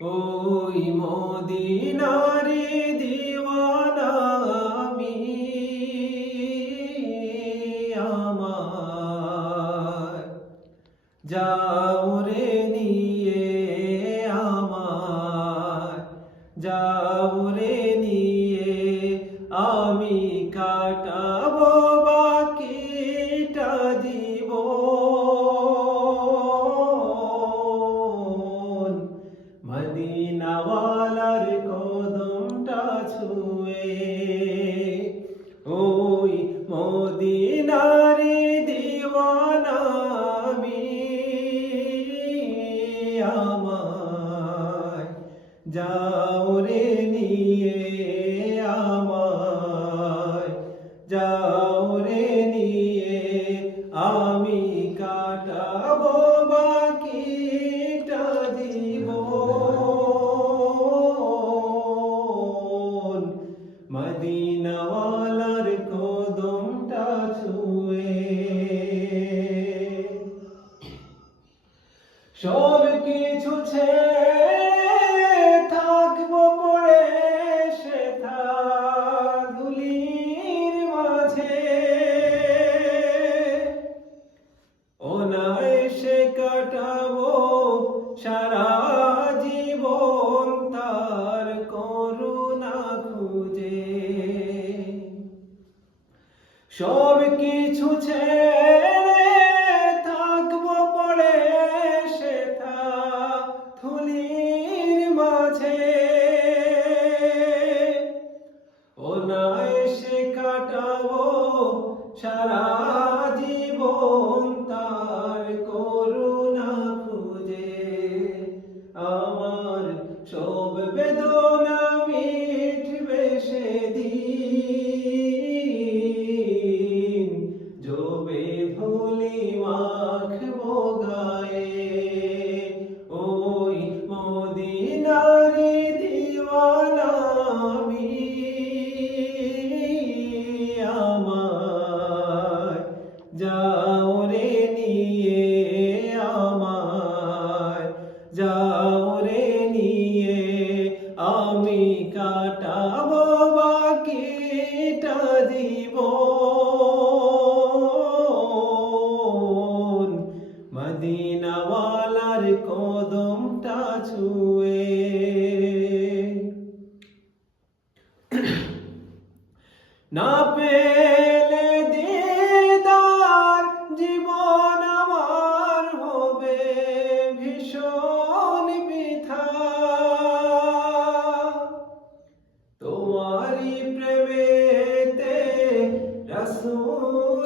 ওই মদিনারে দিওয়ানা আমি আমার। যাও রে নিয়ে আমার যাও রে নিয়ে আমি কাটাবো যাও রে নিয়ে। সব কিছু ছেড়ে থাকব পড়ে সেথা থুলির মাঝে। অনায়াসে কাটাবো সারা জীবন তার করুণা খুঁজে। আমার সব বেদনা জবে ধুলি মাখবো গায়ে। ওই মদিনারি দিওয়ানা আমি আমার যাও রে নিয়ে আমার যাও না পেলে দিদার জীবন আমার হবে ভীষণ বৃথা। তোমারই প্রেমেতে রসুল